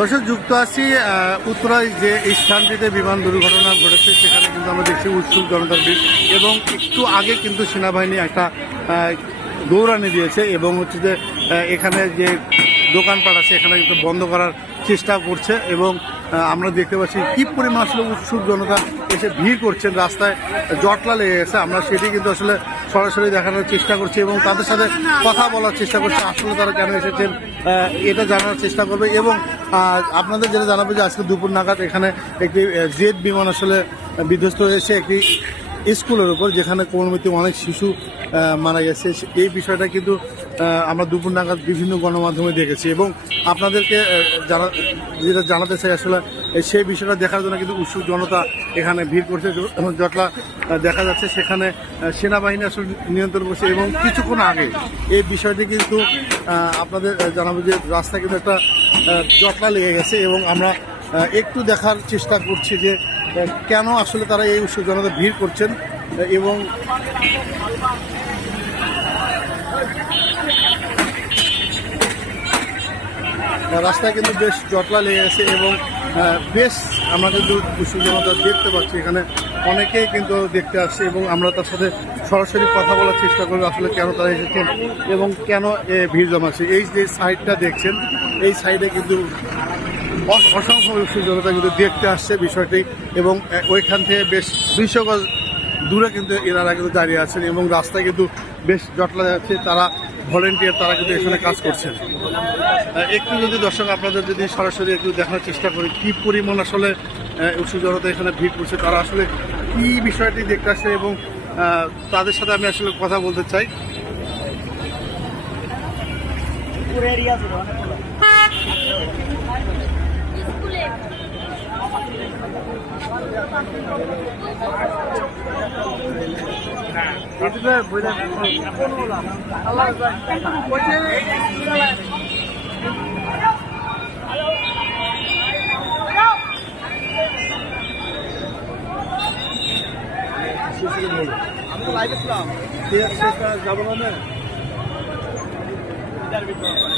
দর্শক, যুক্ত আছি উত্তরায় যে স্থানটিতে বিমান দুর্ঘটনা ঘটেছে, সেখানে কিন্তু আমরা দেখছি উৎসুক জনতার ভিড় এবং একটু আগে কিন্তু সেনাবাহিনী একটা দৌড়ানি দিয়েছে এবং হচ্ছে যে এখানে যে দোকানপাট আছে, এখানে কিন্তু বন্ধ করার চেষ্টা করছে এবং আমরা দেখতে পাচ্ছি কি পরিমাণ আসলে উৎসুক জনতা এসে ভিড় করছেন, রাস্তায় জটলা লেগে গেছে। আমরা সেটি কিন্তু আসলে সরাসরি দেখানোর চেষ্টা করছে এবং তাদের সাথে কথা বলার চেষ্টা করছে। আসলে তারা কেন এসেছেন এটা জানার চেষ্টা করবে এবং আপনাদের যেটা জানাবে যে আজকে দুপুর নাগাদ এখানে একটি জেদ বিমান আসলে বিধ্বস্ত হয়েছে একটি স্কুলের উপর, যেখানে কোমলমতি অনেক শিশু মারা গেছে। এই বিষয়টা কিন্তু আমরা দুপুর নাগাদ বিভিন্ন গণমাধ্যমে দেখেছি এবং আপনাদেরকে যারা, যেটা জানাতে চাই আসলে সেই বিষয়টা দেখার জন্য কিন্তু উৎসুক জনতা এখানে ভিড় করছে। জটলা দেখা যাচ্ছে সেখানে সেনাবাহিনী আসলে নিয়ন্ত্রণ করছে এবং কিছুক্ষণ আগে এই বিষয়টি কিন্তু আপনাদের জানাব যে রাস্তা কিন্তু একটা জটলা লেগে গেছে এবং আমরা একটু দেখার চেষ্টা করছি যে কেন আসলে তারা এই উৎসুক জনতা ভিড় করছেন এবং রাস্তায় কিন্তু বেশ জটলা লেগে গেছে এবং বেশ আমরা কিন্তু উৎসুক দেখতে পাচ্ছি। এখানে অনেকেই কিন্তু দেখতে আসছে এবং আমরা তার সাথে সরাসরি কথা বলার চেষ্টা করব, আসলে কেন তারা এসেছেন এবং কেন এ ভিড় জমাচ্ছে। এই যে সাইডটা দেখছেন, এই সাইডে কিন্তু অসংখ্য জনতা কিন্তু দেখতে আসছে বিষয়টি এবং ওইখান থেকে বেশ দুইশো গজ দূরে কিন্তু এনারা কিন্তু দাঁড়িয়ে আছেন এবং রাস্তায় কিন্তু বেশ জটলা যাচ্ছে। তারা ভলেন্টিয়ার তারা কিন্তু এখানে কাজ করছেন। একটু যদি দর্শক আপনাদের যদি সরাসরি একটু দেখার চেষ্টা করি কি পরিমাণ আসলে আহ, উৎসুক জনতা এখানে ভিড় করছে তারা আসলে কি বিষয়টি দেখতে আসছে এবং তাদের সাথে আমি আসলে কথা বলতে চাই।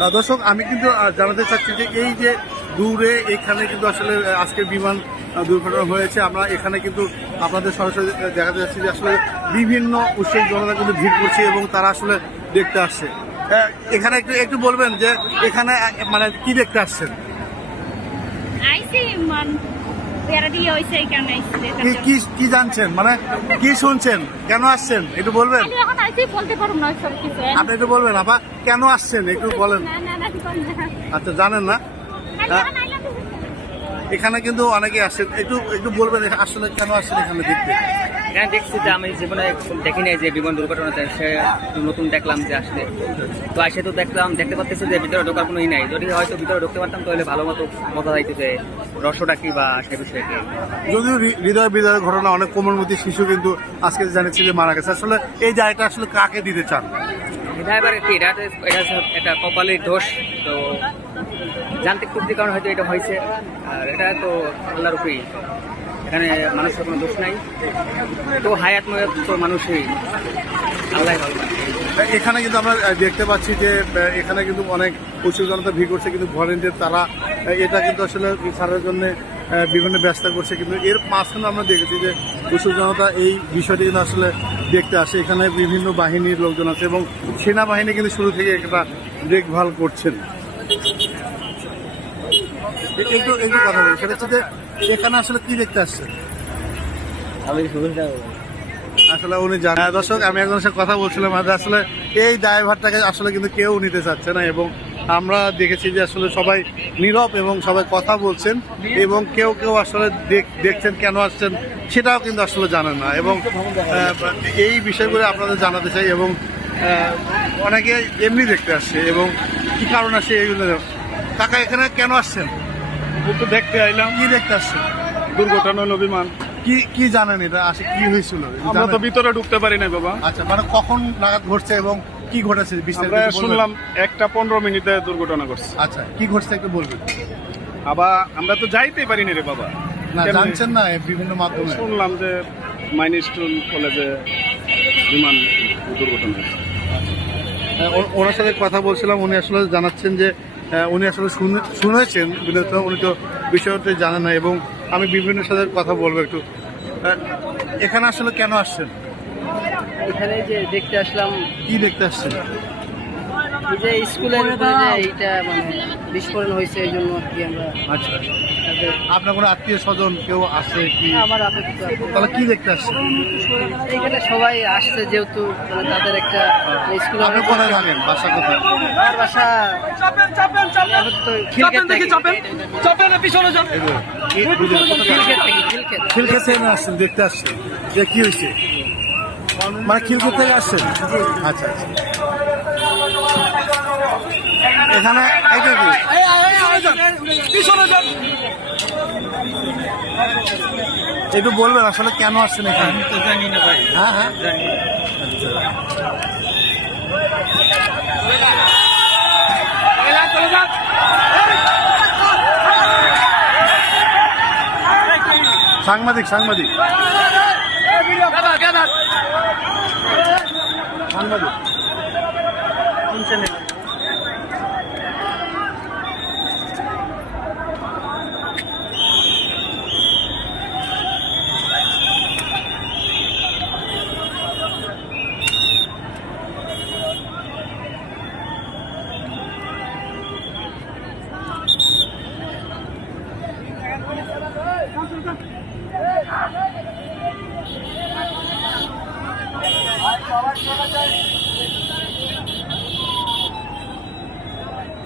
না, দর্শক আমি কিন্তু জানাতে চাচ্ছি যে এই যে দূরে এখানে কিন্তু আসলে আহ, আজকে বিমান দুর্ঘটনা হয়েছে। আমরা এখানে কিন্তু আপনাদের সরাসরি দেখাতে যাচ্ছি যে আসলে বিভিন্ন উৎসব জনতা কিন্তু ভিড় করছে এবং তারা আসলে দেখতে আসছে। এখানে একটু একটু বলবেন যে এখানে মানে কি দেখতে আসছেন? কি জানছেন? মানে কি শুনছেন? কেন আসছেন? একটু বলবেন? আপনি একটু বলবেন আপা কেন আসছেন? একটু বলেন। আচ্ছা জানেন না? হ্যাঁ। এখন কিন্তু অনেকে আসে একটু একটু বলবেন আসলে কেন আসেন এখানে দেখতে? এখানে দেখছি যে আমি জীবনে দেখি নাই যে বিমান দুর্ঘটনাতে সে নতুন দেখলাম যে আসলে। তো আসে তো দেখলাম দেখতে পাচ্ছি যে ভিতরে ঢোকার কোনো ই নাই। যদি হয়তো ভিতরে ঢুকতে পারতাম তাহলে ভালো মতো বোঝা যাইতো যে রহস্যটা কি বা সে বিষয়ে কি। যদিও হৃদয় বিদায়ের ঘটনা অনেক কোমলমতি শিশু কিন্তু আজকে জানিয়েছি যে মারা গেছে। আসলে এই জায়গাটা আসলে কাকে দিতে চান? এটা এবার কি? এটা তো- এটা কপালের দোষ তো যান্ত্রিক ত্রুটির কারণে হয়তো এটা হয়েছে আর এটা তো আল্লাহর উপরেই। এখানে মানুষের কোনো দোষ নাই। তো হায়াত তো মানুষই। আল্লাহ এখানে কিন্তু আমরা দেখতে পাচ্ছি যে এখানে কিন্তু অনেক উৎসুক জনতা ভিড় করছে, কিন্তু ভলেন্টিয়ার তারা এটা কিন্তু আসলে সারার জন্য বিভিন্ন ব্যস্ত করছে, কিন্তু এর মাঝখানে আমরা দেখেছি যে উৎসুক জনতা এই বিষয়টি কিন্তু আসলে দেখতে আসে। এখানে বিভিন্ন বাহিনীর লোকজন আছে এবং সেনাবাহিনী কিন্তু শুরু থেকে একটা দেখভাল করছেন। একটু একটু কথা বলি সেটা হচ্ছে যে এখানে আসলে কি দেখতে আসছে? আমি আসলে উনি জানেন হ্যাঁ, দর্শক আমি একজনের সাথে কথা বলছিলাম আজ আসলে এই দায়ভারটাকে আসলে কিন্তু কেউ নিতে চাচ্ছে না এবং আমরা দেখেছি যে আসলে সবাই নীরব এবং সবাই কথা বলছেন এবং কেউ কেউ আসলে দেখ- দেখছেন কেন আসছেন সেটাও কিন্তু আসলে জানেন না এবং এই বিষয়গুলো আপনাদের জানাতে চাই এবং অনেকে এমনি দেখতে আসছে এবং কি কারণ আসছে এইগুলো কাকা এখানে কেন আসছেন? একটু দেখতে আইলাম। কি দেখতে আসছেন? দুর্ঘটনা হলো বিমান। কি কি জানেন এটা? আসে কি হয়েছিল? আমরা তো ভিতরে ঢুকতে পারি না বাবা। আচ্ছা মানে কখন নাগাদ ঘটছে এবং কি ঘটেছে? বিস্তারিত আমরা শুনলাম একটা পনেরো মিনিটে দুর্ঘটনা করছে আচ্ছা কি ঘটছে একটু বলবেন? আবার আমরা তো যাইতেই পারি না রে বাবা। না জানছেন না বিভিন্ন মাধ্যমে? শুনলাম যে মাইনি স্কুল কলেজে বিমান দুর্ঘটনা ও- ওনার সাথে কথা বলছিলাম উনি আসলে জানাচ্ছেন যে উনি আসলে শুনে- শুনেছেন বিনোদ উনি তো বিষয়টি জানেন না এবং আমি বিভিন্ন সাথে কথা বলব একটু। এখানে আসলে কেন আসছেন? এখানে যে দেখতে আসলাম কি দেখতে আসছেন? এই যে স্কুলের এইটা মানে বিস্ফোরণ হয়েছে এই জন্য আর কি আমরা আচ্ছা। আপনার কোনো আত্মীয় স্বজন কেউ আছে কি? আমার আপাতত তাহলে কি দেখতে আসছেন? এইখানে সবাই আসছে যেহেতু মানে তাদের একটা স্কুল আপনি কোথায় থাকেন? বাসা কোথায়? আমার বাসা দেখতে আসছেন। যে কি হয়েছে? মানে থেকে আসছেন? আচ্ছা আচ্ছা। এখানে এটা কি? একটু বলবেন আসলে কেন আসছেন এখানে? জানি না ভাই। হ্যাঁ হ্যাঁ। সাংবাদিক সাংবাদিক। সাংবাদিক।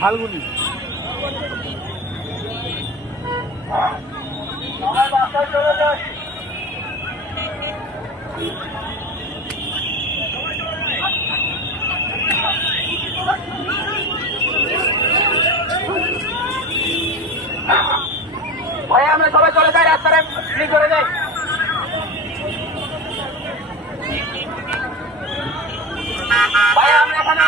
ফাল্গুনি। ভাই আমরা সবাই চলে যাই রাস্তাটা করে যাই ভাই আমরা এখানে